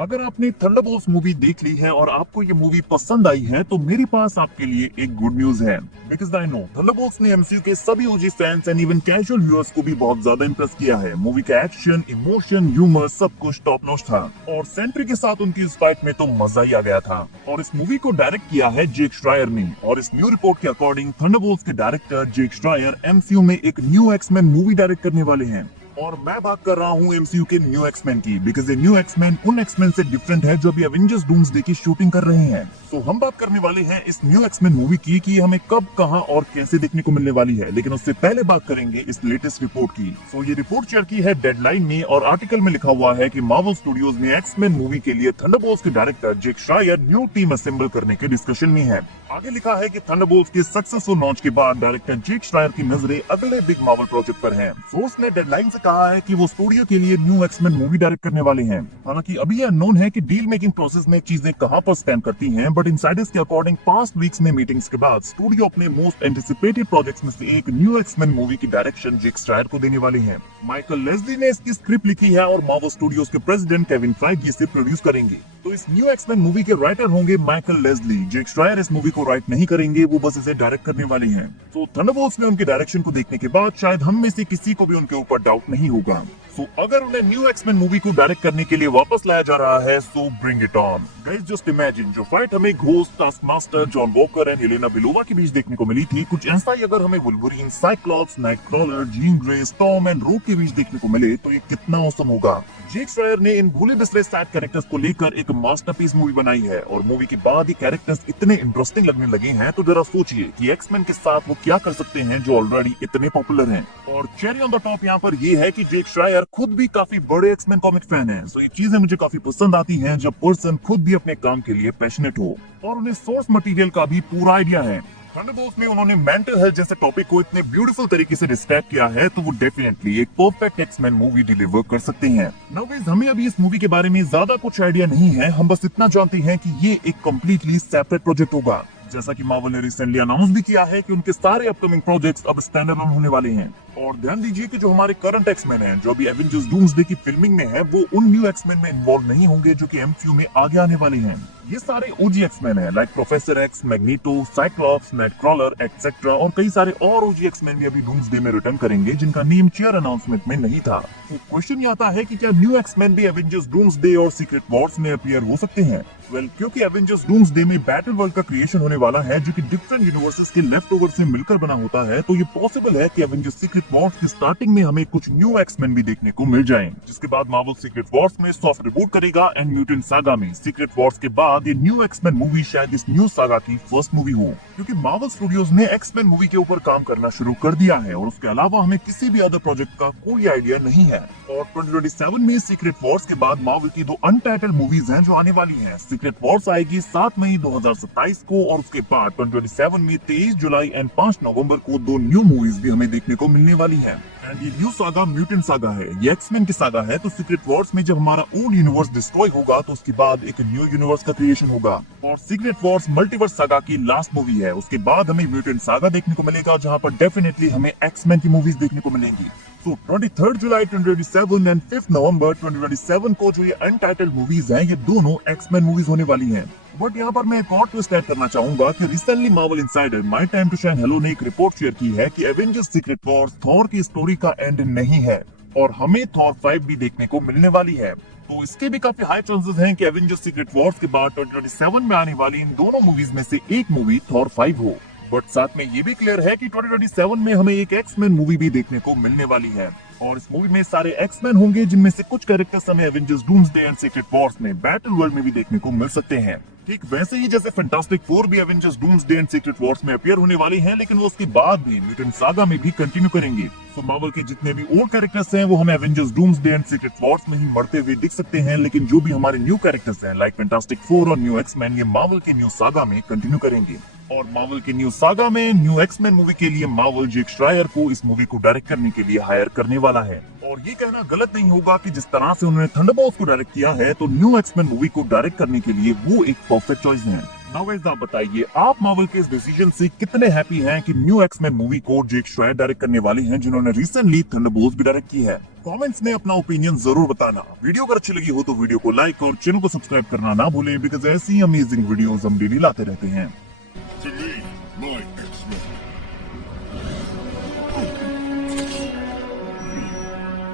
अगर आपने Thunderbolts movie देख ली है और आपको ये मूवी पसंद आई है तो मेरे पास आपके लिए एक गुड न्यूज है। बिकॉज आई नो थंडरबोल्ट्स ने एमसीयू के सभी OG fans and even casual viewers को भी बहुत ज्यादा इंप्रेस किया है। मूवी का एक्शन, इमोशन, ह्यूमर सब कुछ टॉप नॉच था और सेंट्री के साथ उनकी इस फाइट में तो मजा ही आ गया था। और इस मूवी को डायरेक्ट किया है जेक श्रायर ने और इस न्यू रिपोर्ट के अकॉर्डिंग थंडरबोल्ट्स के डायरेक्टर जेक श्रायर एमसीयू में एक न्यू एक्समैन मूवी डायरेक्ट करने वाले हैं। और मैं बात कर रहा हूँ एमसीयू के न्यू एक्समैन की, बिकॉज ये न्यू एक्समैन उन एक्समैन से डिफरेंट है जो अभी एवेंजर्स डूम्सडे की शूटिंग कर रहे हैं। तो हम बात करने वाले हैं इस न्यू एक्समैन मूवी की कि हमें कब, कहां और कैसे देखने को मिलने वाली है। लेकिन उससे पहले बात करेंगे इस लेटेस्ट रिपोर्ट की। तो ये रिपोर्ट शेयर की है डेडलाइन ने और आर्टिकल में लिखा हुआ है कि मार्वल स्टूडियोज में एक्समैन मूवी के लिए थंडरबोल्ट्स के डायरेक्टर जेक श्रायर न्यू टीम असेंबल करने के डिस्कशन में है। आगे लिखा है कि थंडरबोल्ट्स के सक्सेसफुल लॉन्च के बाद डायरेक्टर जेक श्रायर की नजरें अगले बिग मार्वल प्रोजेक्ट पर हैं। सोर्स ने डेडलाइन से कहा है कि वो स्टूडियो के लिए न्यू एक्समैन मूवी डायरेक्ट करने वाले हैं। हालांकि अभी ये अननोन है कि डील मेकिंग प्रोसेस में चीजें कहां पर स्टैंड करती हैं, बट इनसाइडर्स के अकॉर्डिंग पास्ट वीक्स में मीटिंग्स के बाद स्टूडियो अपने मोस्ट एंटिसिपेटेड प्रोजेक्ट्स में से एक न्यू एक्समैन मूवी की डायरेक्शन जेक श्रायर को देने वाले हैं। माइकल लेस्ली ने इसकी स्क्रिप्ट लिखी है और मार्वल स्टूडियोज के प्रेसिडेंट केविन फाइगी इसे प्रोड्यूस करेंगे। तो इस न्यू एक्समैन मूवी के राइटर होंगे माइकल लेस्ली। जेक श्रायर इस मूवी को राइट नहीं करेंगे, वो बस इसे डायरेक्ट करने वाले हैं। तो थंडरबोल्ट्स में उनके डायरेक्शन को देखने के बाद शायद हम में से किसी को भी उनके ऊपर डाउट नहीं होगा। सो अगर उन्हें न्यू एक्समैन मूवी को डायरेक्ट करने के लिए वापस लाया जा रहा है, so bring it on guys. Just imagine जो फाइट हमें Ghost, Taskmaster, John Walker and Yelena Belova के बीच देखने को मिली थी, कुछ ऐसा ही अगर हमें Wolverine, Cyclops, Nightcrawler, Jean Grey, storm and रोग के बीच देखने को मिले तो ये कितना औसम होगा। जेक श्रायर ने इन भूले बिसरे सैड कैरेक्टर्स को लेकर एक मास्टरपीस मूवी बनाई है और मूवी के बाद ये कैरेक्टर्स इतने इंटरेस्टिंग लगने लगे हैं तो जरा सोचिए कि एक्समैन के साथ वो क्या कर सकते हैं जो ऑलरेडी इतने पॉपुलर हैं। और चेरी ऑन द टॉप यहाँ पर ये है कि जेक श्रायर खुद भी काफी बड़े एक्समैन कॉमिक फैन हैं। सो ये चीजें मुझे काफी पसंद आती हैं जब पर्सन खुद भी अपने काम के लिए पैशनेट हो और उन्हें सोर्स मटेरियल का भी पूरा आइडिया है। थंडरबोल्ट्स में उन्होंने मेंटल हेल्थ जैसे टॉपिक को इतने ब्यूटीफुल तरीके से डिस्क्राइब किया है तो वो डेफिनेटली एक परफेक्ट एक्समैन मूवी डिलीवर कर सकते हैं। नाउ गाइस, हमें अभी इस मूवी के बारे में ज्यादा कुछ आइडिया नहीं है, हम बस इतना जानते हैं कि ये एक कम्प्लीटली सेपरेट प्रोजेक्ट होगा। जैसा कि मार्वल ने रिसेंटली अनाउंस भी किया है कि उनके सारे अपकमिंग प्रोजेक्ट्स अब स्टैंड अलोन होने वाले हैं। और ध्यान दीजिए कि जो हमारे करंट एक्समैन हैं जो अभी एवेंजर्स डूम्सडे की फिल्मिंग में है, वो उन न्यू एक्समैन में इन्वॉल्व नहीं होंगे जो कि एमसीयू में आगे आने वाले हैं। ये सारे ओजी एक्समैन हैं like professor x, magneto, Cyclops, Nightcrawler etcetera और कई सारे और ओजी एक्समैन भी अभी डूम्सडे में रिटर्न करेंगे जिनका नेम चेयर अनाउंसमेंट में नहीं था। तो क्वेश्चन ये आता है कि क्या न्यू एक्समैन भी एवेंजर्स डूम्सडे और सीक्रेट वॉर्स में अपीयर हो सकते हैं? वेल, क्योंकि एवेंजर्स डूम्सडे में बैटल वर्ल्ड का क्रिएशन होने वाला है जो कि डिफरेंट यूनिवर्सेस के लेफ्ट ओवर से मिलकर बना होता है, तो ये पॉसिबल है कि एवेंजर्स सीक्रेट वॉर्स की स्टार्टिंग में हमें कुछ न्यू एक्समैन भी देखने को मिल जाएं, जिसके बाद मार्वल सीक्रेट वॉर्स में सॉफ्ट रिबूट करेगा एंड म्यूटेंट सागा में सीक्रेट वॉर्स के बाद ये न्यू एक्समैन मूवी शायद इस न्यू सागा की फर्स्ट मूवी हो। क्योंकि मार्वल स्टूडियोज ने एक्समैन मूवी के ऊपर काम करना शुरू कर दिया है और उसके अलावा हमें किसी भी अदर प्रोजेक्ट का कोई आइडिया नहीं है। और 2027 में सीक्रेट वॉर्स के बाद मार्वल की 2 अनटाइटल्ड मूवीज हैं जो आने वाली हैं। सीक्रेट वॉर्स आएगी 7 मई 2027 को और उसके बाद 2027 में 23 जुलाई एंड 5 नवंबर को 2 न्यू मूवीज भी हमें देखने को मिलने वाली है। एंड ये न्यू सागा म्यूटेंट सागा है, ये एक्समैन की सागा है। तो सीक्रेट वॉर्स में जब हमारा ओल्ड यूनिवर्स डिस्ट्रॉय होगा तो उसके बाद एक न्यू यूनिवर्स का क्रिएशन होगा और सीक्रेट वॉर्स मल्टीवर्स सागा की लास्ट मूवी है। उसके बाद हमें म्यूटेंट सागा देखने को मिलेगा जहां पर डेफिनेटली हमें एक्समैन की मूवीज देखने को मिलेंगी। तो 23 जुलाई 2027 एंड 5 नवंबर 2027 को जो ये अनटाइटल्ड मूवीज हैं, ये दोनों एक्समैन मूवीज होने वाली हैं। बट यहाँ पर मैं एक और ट्विस्ट ऐड करना चाहूंगा कि recently Marvel insider my time to shine hello ने एक रिपोर्ट शेयर की है कि एवेंजर्स सीक्रेट वॉर्स थॉर की स्टोरी का एंड नहीं है और हमें थॉर 5 भी देखने को मिलने वाली है। तो इसके भी काफी हाई चांसेस हैं कि एवेंजर्स सीक्रेट वॉर्स के बाद 2027 में आने वाली इन दोनों मूवीज में से एक मूवी थॉर 5 हो। बट साथ में ये भी क्लियर है कि 2027 में हमें एक एक्समैन मूवी भी देखने को मिलने वाली है और इस मूवी में सारे एक्समैन होंगे जिनमें से कुछ कैरेक्टर्स हमें Avengers doomsday and secret Wars में बैटल वर्ल्ड में भी देखने को मिल सकते हैं। ठीक वैसे ही जैसे फैंटास्टिक फोर भी Avengers doomsday and secret Wars में अपीयर होने वाली हैं, लेकिन वो उसके बाद भी म्यूटेंट सागा में भी कंटिन्यू करेंगे। तो मार्वल के जितने भी ओल्ड कैरेक्टर्स हैं वो हमें Avengers doomsday and secret Wars में ही मरते हुए दिख सकते हैं, लेकिन जो भी हमारे न्यू कैरेक्टर्स हैं लाइक फैंटास्टिक फोर और न्यू एक्समैन, ये मार्वल के न्यू सागा में कंटिन्यू करेंगे। और मार्वल के न्यू सागा में न्यू एक्समैन मूवी के लिए मार्वल जेक श्रायर को इस मूवी को डायरेक्ट करने के लिए हायर करने वाला है। और ये कहना गलत नहीं होगा कि जिस तरह से उन्होंने थंडरबोल्ट्स को डायरेक्ट किया है तो न्यू एक्समैन मूवी को डायरेक्ट करने के लिए वो एक परफेक्ट चॉइस है। नाउ गाइस आप बताइए, आप मार्वल के इस डिसीजन से कितने हैप्पी हैं कि न्यू एक्स-मैन मूवी को जेक श्रायर डायरेक्ट करने वाले हैं, जिन्होंने रिसेंटली थंडरबोल्ट्स भी डायरेक्ट की है। कमेंट्स में अपना ओपिनियन जरूर बताना। वीडियो अगर अच्छी लगी हो तो वीडियो को लाइक और चैनल को सब्सक्राइब करना ना भूलें, बिकॉज ऐसी अमेजिंग वीडियोस हम डेली लाते रहते हैं। To me, my X-Men.